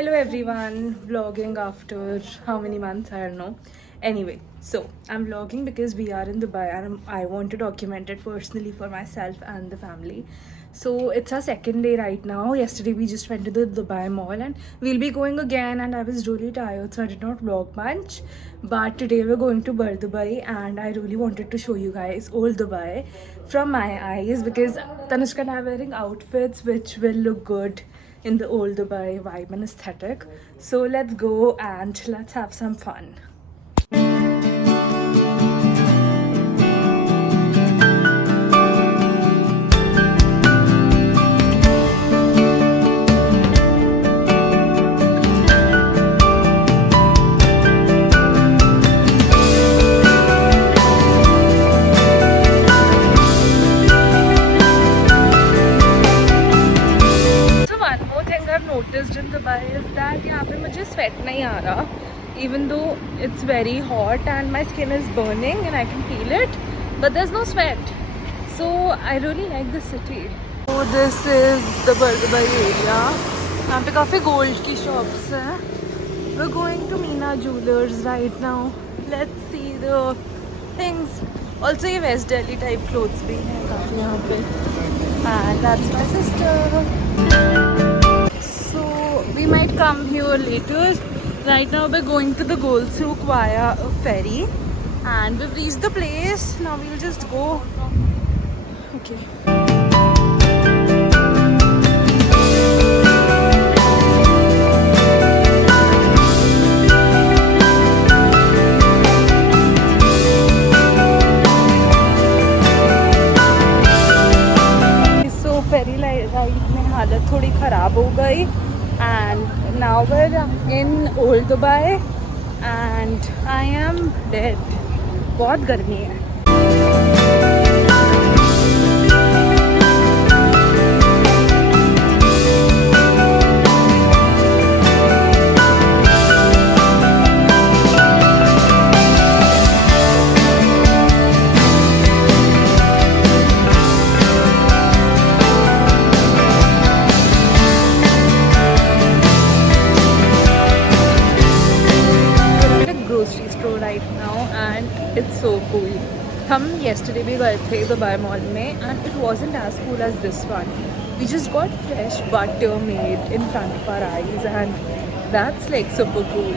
Hello everyone, vlogging after how many months, I don't know. Anyway, so I'm vlogging because we are in Dubai and I want to document it personally for myself and the family. So it's our second day right now. Yesterday we just went to the Dubai mall and we'll be going again, and I was really tired so I did not vlog much. But today we're going to Bar Dubai and I really wanted to show you guys old Dubai from my eyes because Tanushka and I are wearing outfits which will look good in the old Dubai vibe and aesthetic. So let's go and let's have some fun. So one more thing I've noticed in Dubai is that यहाँ पे मुझे sweat नहीं आ रहा, even though it's very hot and my skin is burning and I can feel it, but there's no sweat. So I really like the city. So this is the Bar Dubai area. यहाँ पे काफी gold की shops हैं. We're going to Meena Jewelers right now. Let's see the things. Also ये West Delhi type clothes भी हैं काफी यहाँ पे. And that's my sister. So we might come here later. Right now we're going to the Gold Souk via a ferry and we've reached the place. Now we'll just go. Okay. So ferry ride में हालत थोड़ी ख़राब हो गई and now we're in Old Dubai and I am dead. बहुत गर्मी है. Grocery store right now and it's so cool. हम yesterday भी गए थे Dubai Mall में and it wasn't as cool as this one. We just got fresh butter made in front of our eyes and that's like super cool.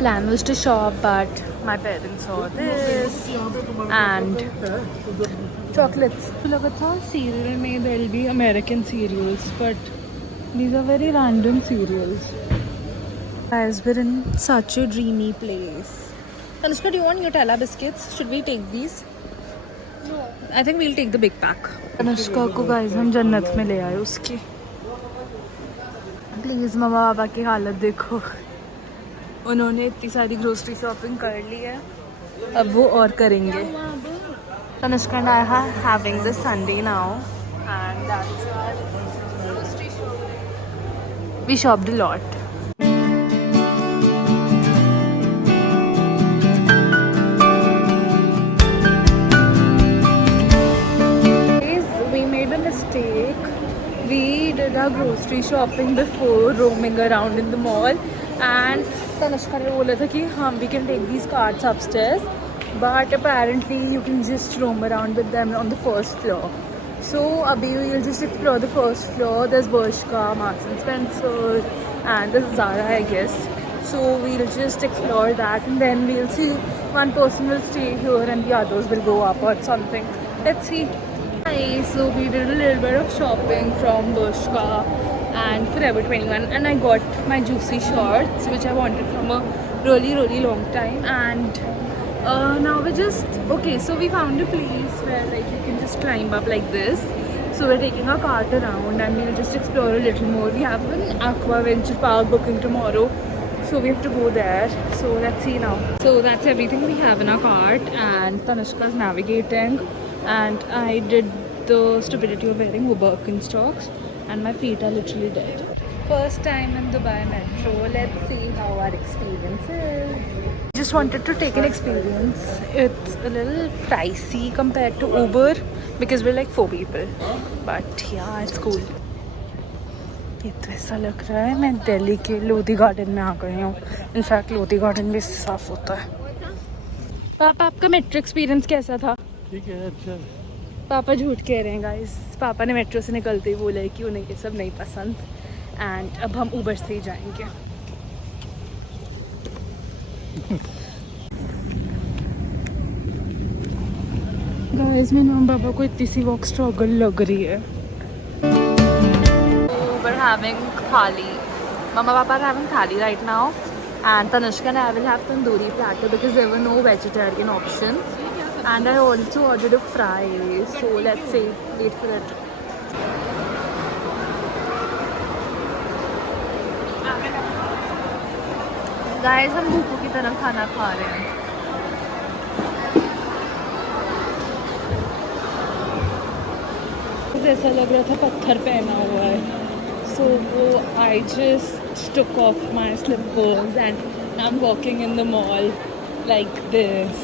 Plan was to shop, but my parents saw this and chocolates. लगा था cereal में there'll be American cereals, but these are very random cereals. Guys, we're in such a dreamy place. Anushka, do you want Nutella biscuits? Should we take these? No. I think we'll take the big pack. Anushka को guys हम जन्नत में ले आए उसकी. Please मम्मा पापा की हालत देखो. उन्होंने इतनी सारी ग्रोसरी शॉपिंग कर ली है, अब वो और करेंगे. Tanushka and I are having this Sunday now and that's our grocery shopping. We shopped a lot. We made a mistake. We did our grocery shopping before roaming around in the mall and Tanushka ने बोला था कि हाँ we can take these carts upstairs, but apparently you can just roam around with them on the first floor. So abhi we'll just explore the first floor. There's Bershka, Marks and Spencer and there's Zara I guess. So we'll just explore that and then we'll see one person will stay here and the others will go up or something. Let's see. Hi, so we did a little bit of shopping from Bershka and Forever 21 and I got my juicy shorts which I wanted from a really long time, and now we're just okay, so we found a place where like you can just climb up like this. So we're taking our cart around and we'll just explore a little more. We have an aqua venture park booking tomorrow, so we have to go there. So let's see now. So that's everything we have in our cart and Tanushka's navigating and I did the stupidity of wearing Birkenstocks and my feet are literally dead. First time in Dubai Metro. Let's see how our experience is. Just wanted to take an experience. It's a little pricey compared to Uber because we're like 4 people. But yeah, it's cool. ये तो ऐसा लग रहा है मैं दिल्ली के Lodhi garden में आ गई हूँ. इनफैक्ट लोधी गार्डन भी साफ होता है. पापा आपका मेट्रो एक्सपीरियंस कैसा था? ठीक है, अच्छा. पापा झूठ कह रहे हैं गाइस. पापा ने मेट्रो से निकलते ही बोला है कि उन्हें ये सब नहीं पसंद. एंड अब हम ऊबर से ही जाएंगे. गाइस मेरे मम्मी पापा को इतनी सी वॉक स्ट्रगल लग रही है. We're having thali. Mama papa are having thali right now. And Tanushka and I will have tandoori platter because there were no vegetarian options. And I also ordered a fry. So let's see. Wait for it. Guys, हम भूखों की तरह खाना खा रहे हैं. ऐसा लग रहा था पत्थर पहना हुआ है. So I just took off my slippers and I'm walking in the mall like this.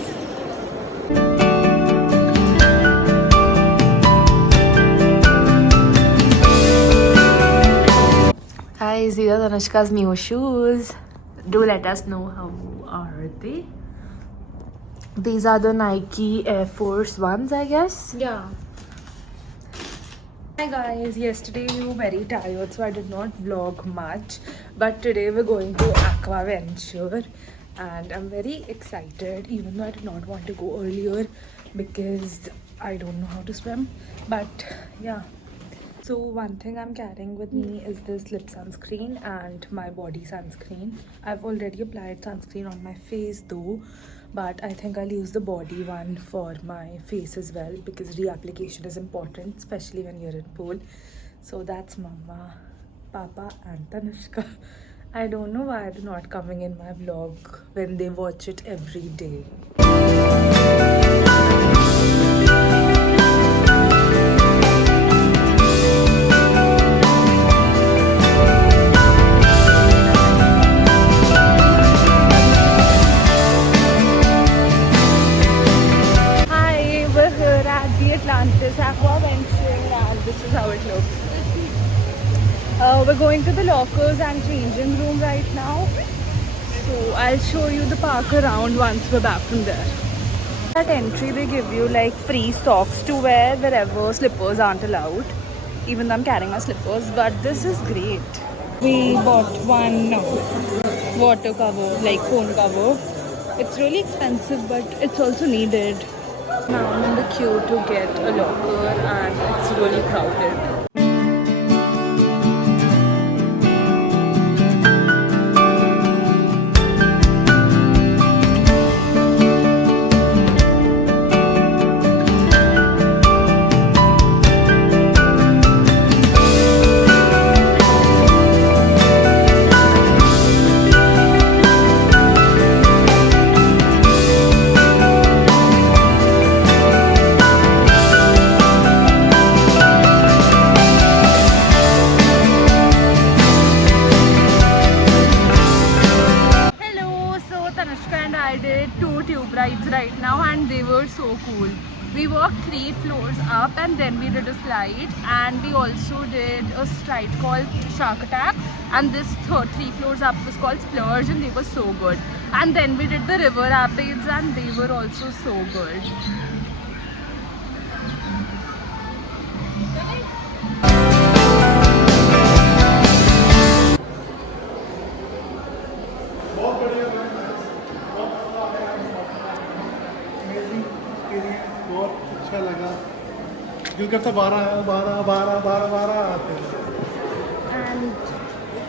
Guys, these are Tanushka's new shoes. Do let us know how are they. These are the Nike Air Force ones, I guess. Yeah. Hi guys, yesterday we were very tired so I did not vlog much, but today we're going to Aqua Venture and I'm very excited even though I did not want to go earlier because I don't know how to swim, but yeah. So one thing I'm carrying with me is this lip sunscreen and my body sunscreen. I've already applied sunscreen on my face though, but I think I'll use the body one for my face as well because reapplication is important, especially when you're in pool. So that's Mama, Papa and Tanushka. I don't know why they're not coming in my vlog when they watch it every day. Atlantis Aqua Venture and this is how it looks. We're going to the lockers and changing room right now. So I'll show you the park around once we're back from there. At entry they give you like free socks to wear wherever slippers aren't allowed. Even though I'm carrying my slippers, but this is great. We bought one water cover, like phone cover. It's really expensive but it's also needed. Now I'm in the queue to get a locker and it's really crowded. Right now and they were so cool. We walked 3 floors up and then we did a slide and we also did a stride called Shark Attack and this 3 floors up was called Splurge and they were so good. And then we did the river rapids and they were also so good. अच्छा लगा. दिल करता 12 आते हैं. And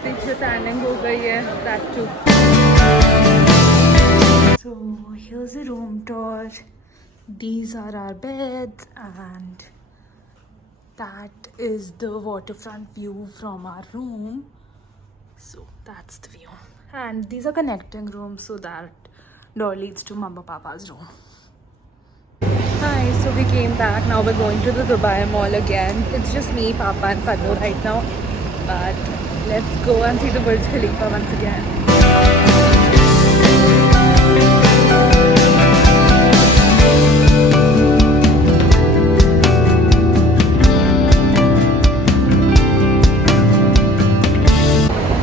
पीछे tanning हो गई है, that too. So here's a room tour. These are our beds and that is the waterfront view from our room. So that's the view. And these are connecting rooms so that door leads to Mama Papa's room. Hi, so we came back. Now we're going to the Dubai Mall again. It's just me, Papa, and Padu right now. But let's go and see the Burj Khalifa once again.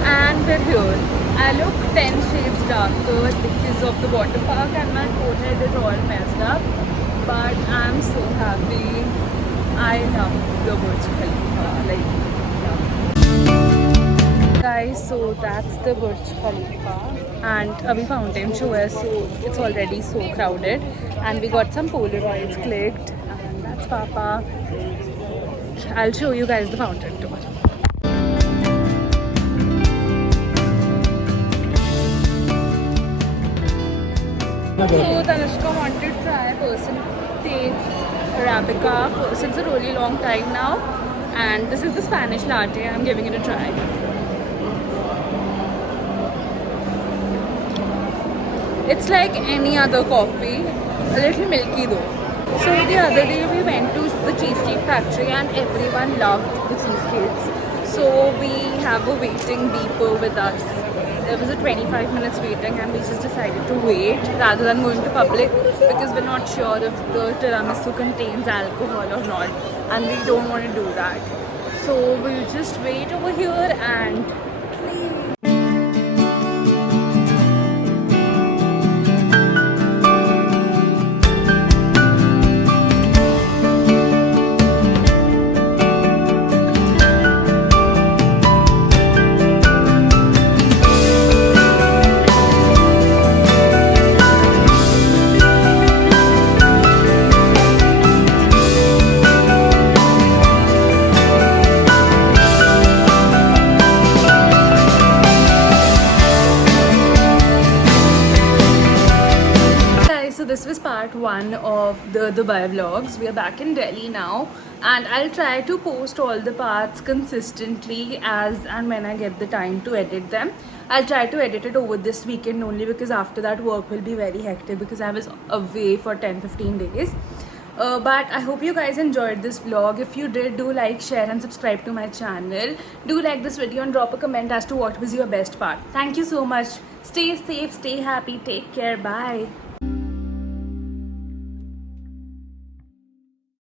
And we're here. I look 10 shades darker because of the water park and my forehead is all messed up. But I'm so happy. I love the Burj Khalifa. Like, love. Guys, so that's the Burj Khalifa. And abhi fountain show hai, so it's already so crowded. And we got some Polaroids clicked. And that's Papa. I'll show you guys the fountain tour. So Tanushka wanted to try person take Arabica since a really long time now, and this is the Spanish latte. I'm giving it a try. It's like any other coffee, a little milky though. So the other day we went to the Cheesecake Factory and everyone loved the cheesecakes. So we have a waiting beeper with us. There was a 25 minutes waiting and we just decided to wait rather than going to public because we're not sure if the tiramisu contains alcohol or not, and we don't want to do that. So we'll just wait over here and see. So this was part 1 of the Dubai vlogs. We are back in Delhi now and I'll try to post all the parts consistently as and when I get the time to edit them. I'll try to edit it over this weekend only because after that work will be very hectic because I was away for 10-15 days. But I hope you guys enjoyed this vlog. If you did, do like, share and subscribe to my channel. Do like this video and drop a comment as to what was your best part. Thank you so much. Stay safe, stay happy, take care, bye.